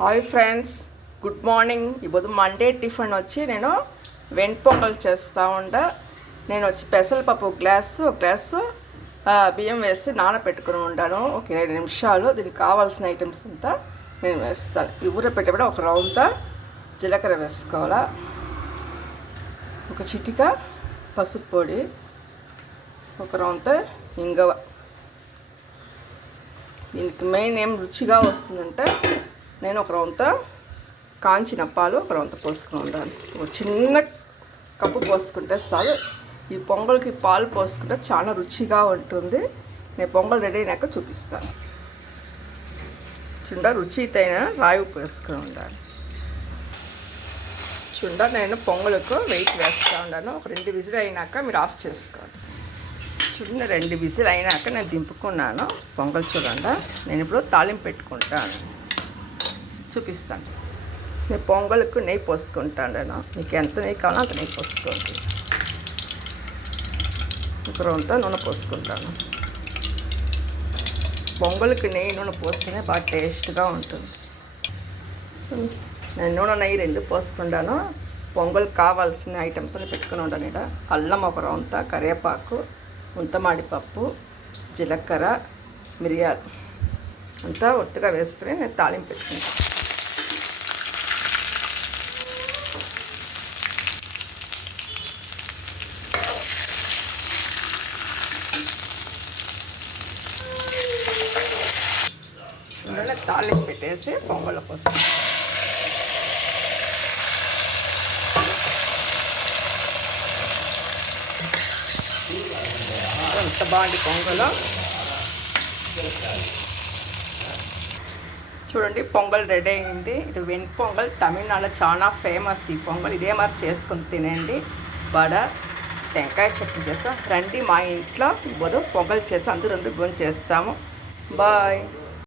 Hi friends, good morning. ఇప్పుడు Monday tiffin వచ్చి నేను వెంట్పొంగల్ చేస్తూ నేను వచ్చి పెసరపప్పు ఒక గ్లాసు బియ్యం వేసి నానబెట్టుకుని ఉండాను. ఒక 20 నిమిషాలు. దీనికి కావాల్సిన ఐటమ్స్ అంతా నేను వేస్తాను. ఈ ఊర పెట్టేప్పుడు ఒక రౌంత జీలకర్ర వేసుకోవాలా, ఒక చిటిక పసుపు పొడి, ఒక రౌంత ఇంగవ. దీనికి మెయిన్ ఏం రుచిగా వస్తుందంటే నేను ఒక రౌంత కాంచిన పాలు ఒక రౌంత పోసుకుని ఉండాలి. ఒక చిన్న కప్పు పోసుకుంటే చాలు. ఈ పొంగల్కి పాలు పోసుకుంటే చాలా రుచిగా ఉంటుంది. నేను పొంగల్ రెడీ అయినాక చూపిస్తాను. చూడ రుచి అయిన రాయి ఉప్పు వేసుకుని ఉండాలి. చూడ నేను పొంగలకు వెయిట్ వేస్తూ ఉన్నాను. ఒక 2 విజిల్ అయినాక మీరు ఆఫ్ చేసుకోండి. చూడండి, 2 విజిల్ అయినాక నేను దింపుకున్నాను పొంగల్. చూడండి, నేను ఇప్పుడు తాలింపు పెట్టుకుంటాను, చూపిస్తాను. నేను పొంగల్కు నెయ్యి పోసుకుంటాను. నేను మీకు ఎంత నెయ్యి కావాలో అంత నెయ్యి పోసుకోండి. ఒక రౌంత నూనె పోసుకుంటాను. పొంగల్కి నూనె పోస్తేనే బాగా టేస్ట్గా ఉంటుంది. నేను నూనె నెయ్యి 2 పోసుకుంటాను. పొంగల్కి కావాల్సిన ఐటమ్స్ అని పెట్టుకుని ఉంటాను. ఇక్కడ అల్లం ఒక రౌంత, కరివేపాకు, ముంతమాడిపప్పు, జీలకర్ర, మిరియాలు అంతా ఒట్టుగా వేసుకుని నేను తాలింపు పెట్టుకుంటాను. తాలింపు పెట్టేసి పొంగల్ కోసం ఎంత బాగుంది పొంగల్. చూడండి, పొంగల్ రెడీ అయింది. ఇది వెంట్పొంగల్. తమిళనాడులో చాలా ఫేమస్ ఈ పొంగల్. ఇదే మరి చేసుకుని తినండి. వడ, టెంకాయ చట్నీ చేస్తాం. రండి మా ఇంట్లో పొంగల్ చేసి అందరూ భోజనం చేస్తాము. బాయ్.